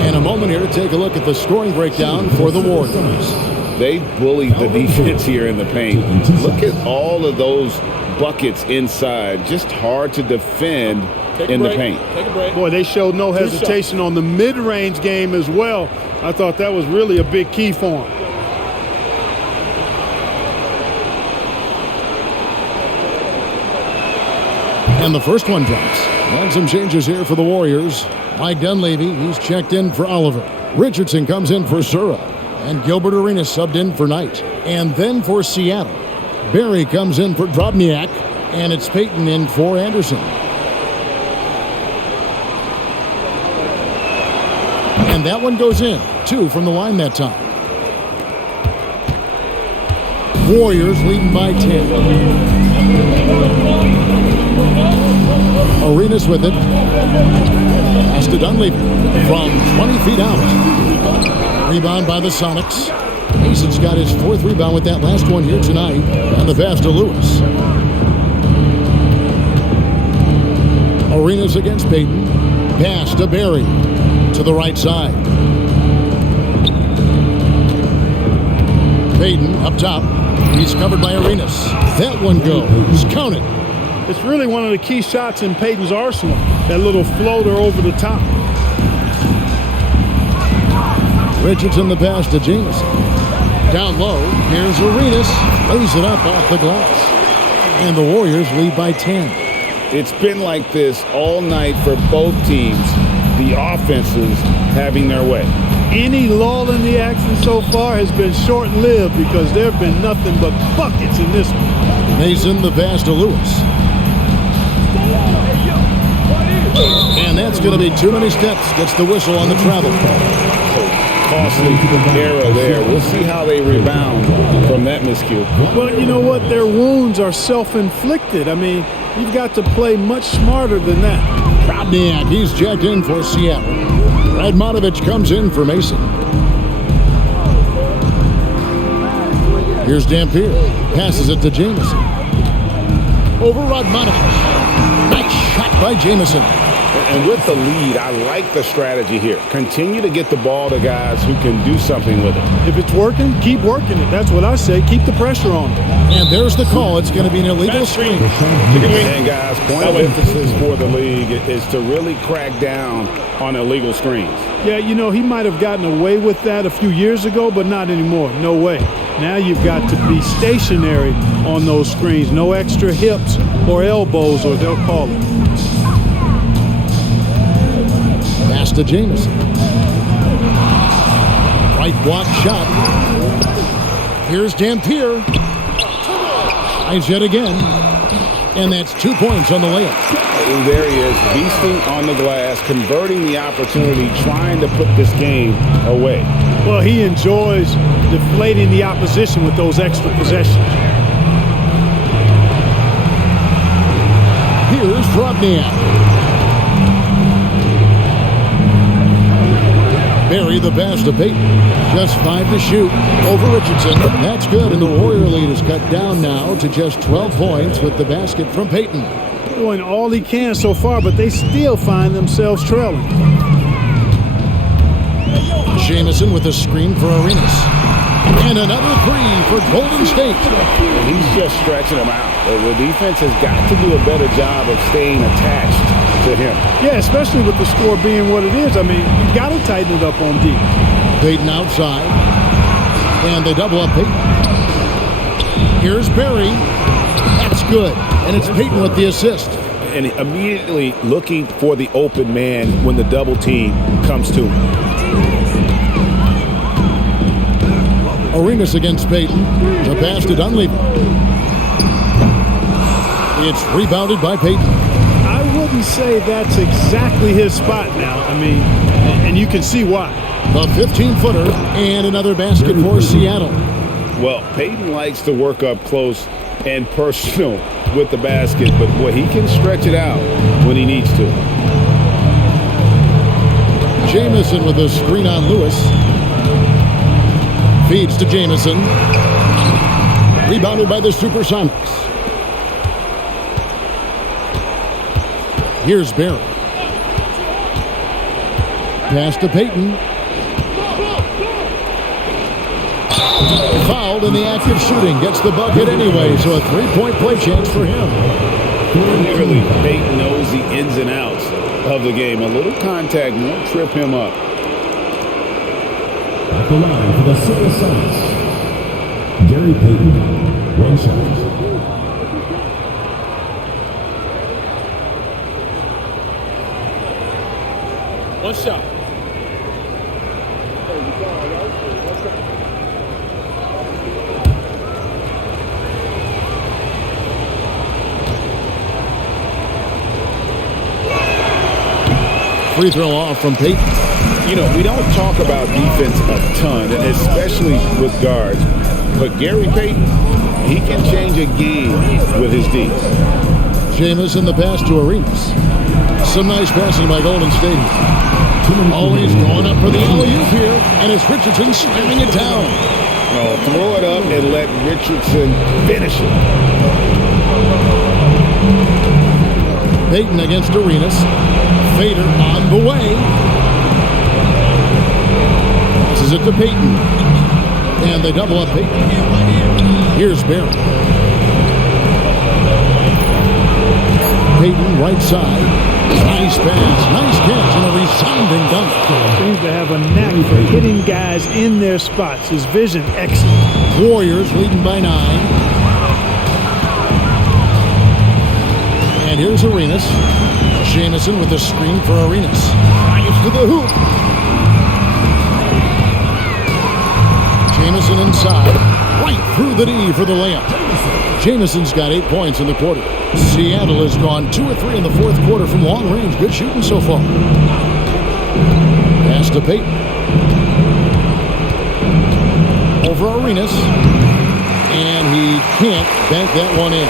And a moment here to take a look at the scoring breakdown for the Warriors. They bullied the defense here in the paint. Look at all of those buckets inside. Just hard to defend in the paint. Take a break. Boy, they showed no hesitation on the mid-range game as well. I thought that was really a big key for them. And the first one drops. And some changes here for the Warriors. Mike Dunleavy, he's checked in for Oliver. Richardson comes in for Sura. And Gilbert Arenas subbed in for Knight. And then for Seattle, Barry comes in for Drobniak. And it's Payton in for Anderson. And that one goes in. 2 from the line that time. Warriors leading by 10. Arenas with it. Pass to Dunleavy from 20 feet out. Rebound by the Sonics. Mason's got his 4th rebound with that last one here tonight. And the pass to Lewis. Arenas against Payton. Pass to Barry. To the right side. Payton up top. He's covered by Arenas. That one goes. Count it. It's really one of the key shots in Payton's arsenal. That little floater over the top. Richardson the pass to Jamison. Down low, here's Arenas. Lays it up off the glass. And the Warriors lead by 10. It's been like this all night for both teams. The offenses having their way. Any lull in the action so far has been short-lived because there have been nothing but buckets in this one. Mason the pass to Lewis. And that's going to be too many steps. Gets the whistle on the travel. Costly error there. We'll see how they rebound from that miscue. Well, you know what? Their wounds are self-inflicted. I mean, you've got to play much smarter than that. Drobniak, he's checked in for Seattle. Radmanovich comes in for Mason. Here's Dampier. Passes it to Jamison. Over Radmanovich. Nice shot by Jamison. And with the lead, I like the strategy here. Continue to get the ball to guys who can do something with it. If it's working, keep working it. That's what I say. Keep the pressure on. And there's the call. It's going to be an illegal screen. And guys, point of emphasis for the league is to really crack down on illegal screens. Yeah, you know, he might have gotten away with that a few years ago, but not anymore. No way. Now you've got to be stationary on those screens. No extra hips or elbows, or they'll call it. Pass to Jamison. Right block shot. Here's Dampier. Tries yet again. And that's 2 points on the layup. There he is, beasting on the glass, converting the opportunity, trying to put this game away. Well, he enjoys deflating the opposition with those extra possessions. Here's Drobniak. Barry the pass to Payton. Just 5 to shoot over Richardson. That's good, and the Warrior lead is cut down now to just 12 points with the basket from Payton. Doing all he can so far, but they still find themselves trailing. Jamison with a screen for Arenas. And another 3 for Golden State. He's just stretching them out. The defense has got to do a better job of staying attached to him. Yeah, especially with the score being what it is. I mean, you've got to tighten it up on D. Payton outside. And they double up Payton. Here's Barry. That's good. And it's Payton with the assist. And immediately looking for the open man when the double team comes to him. Arenas against Payton. The pass to Dunleavy. It's rebounded by Payton. I wouldn't say that's exactly his spot now. I mean, and you can see why. The 15-footer and another basket for Seattle. Well, Payton likes to work up close and personal with the basket, but boy, he can stretch it out when he needs to. Jamison with a screen on Lewis. Feeds to Jamison. Rebounded by the SuperSonics. Here's Barry. Pass to Payton. Fouled in the act of shooting. Gets the bucket anyway, so a three-point play chance for him. Clearly, Payton knows the ins and outs of the game. A little contact won't trip him up. At the line for the SuperSonics, Gary Payton, one shot. One shot. Free throw off from Payton. You know, we don't talk about defense a ton, especially with guards. But Gary Payton, he can change a game with his D. Jamison the pass to Arenas. Some nice passing by Golden State. Always going up for the alley-oop here, and it's Richardson slamming it down. Oh, throw it up and let Richardson finish it. Payton against Arenas. Fader on the way. Passes it to Payton. And they double up Payton. Here's Barry. Payton, right side. Nice pass, nice catch, and a resounding dunk. Seems to have a knack for hitting guys in their spots. His vision excellent. Warriors leading by 9. And here's Arenas. Jamison with the screen for Arenas. Drives to the hoop. Jamison inside. Right through the D for the layup. Jamison's got 8 points in the quarter. Seattle has gone 2 or 3 in the fourth quarter from long range. Good shooting so far. Pass to Payton. Over Arenas. And he can't bank that one in.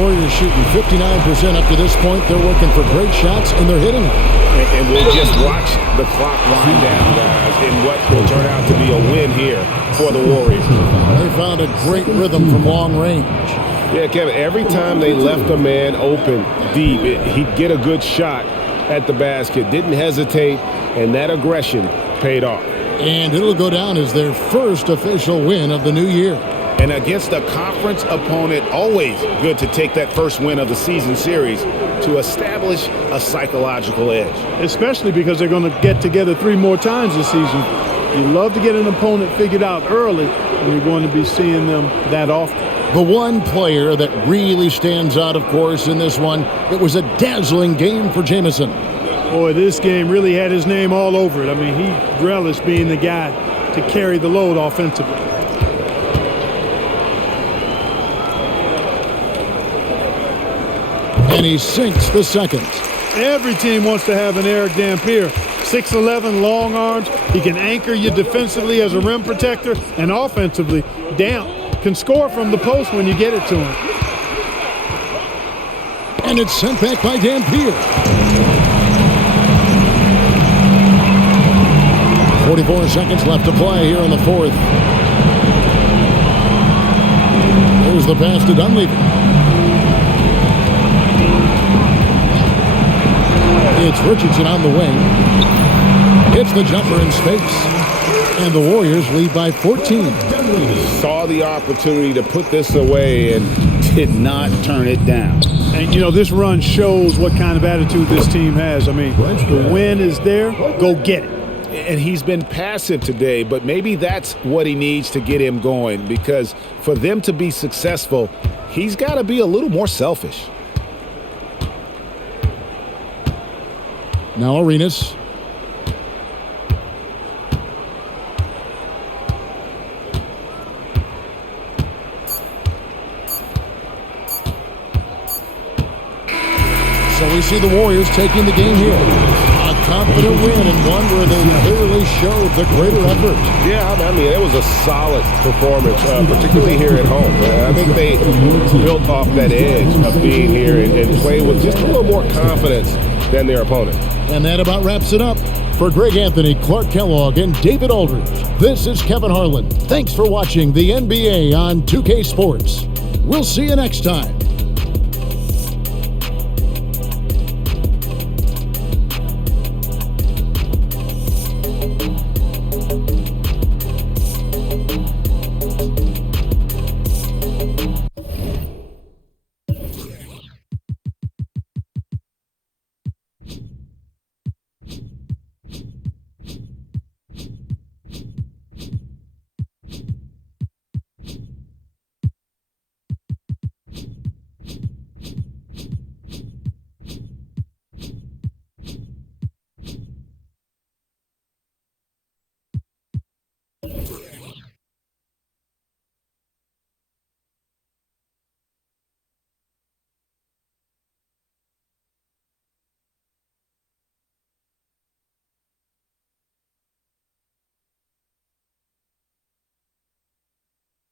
Warriors shooting 59% up to this point. They're working for great shots, and they're hitting them. And we'll just watch the clock wind down, guys, in what will turn out to be a win here for the Warriors. They found a great rhythm from long range. Yeah, Kevin, every time they left a man open deep, he'd get a good shot at the basket. Didn't hesitate, and that aggression paid off. And it'll go down as their first official win of the new year. And against a conference opponent, always good to take that first win of the season series to establish a psychological edge. Especially because they're going to get together 3 more times this season. You love to get an opponent figured out early, and you're going to be seeing them that often. The one player that really stands out, of course, in this one, it was a dazzling game for Jamison. Boy, this game really had his name all over it. I mean, he relished being the guy to carry the load offensively. And he sinks the second. Every team wants to have an Eric Dampier. 6'11", long arms. He can anchor you defensively as a rim protector and offensively down. Can score from the post when you get it to him. And it's sent back by Dampier. 44 seconds left to play here in the fourth. There's the pass to Dunleavy. It's Richardson on the wing. Hits the jumper in space. And the Warriors lead by 14. Saw the opportunity to put this away and did not turn it down. And, you know, this run shows what kind of attitude this team has. I mean, the win is there. Go get it. And he's been passive today, but maybe that's what he needs to get him going, because for them to be successful, he's got to be a little more selfish. Now Arenas. So we see the Warriors taking the game here. A confident win and one where they clearly showed the greater effort. Yeah, I mean, it was a solid performance, particularly here at home. I think they built off that edge of being here and play with just a little more confidence than their opponent. And that about wraps it up. For Greg Anthony, Clark Kellogg, and David Aldridge, this is Kevin Harlan. Thanks for watching the NBA on 2K Sports. We'll see you next time.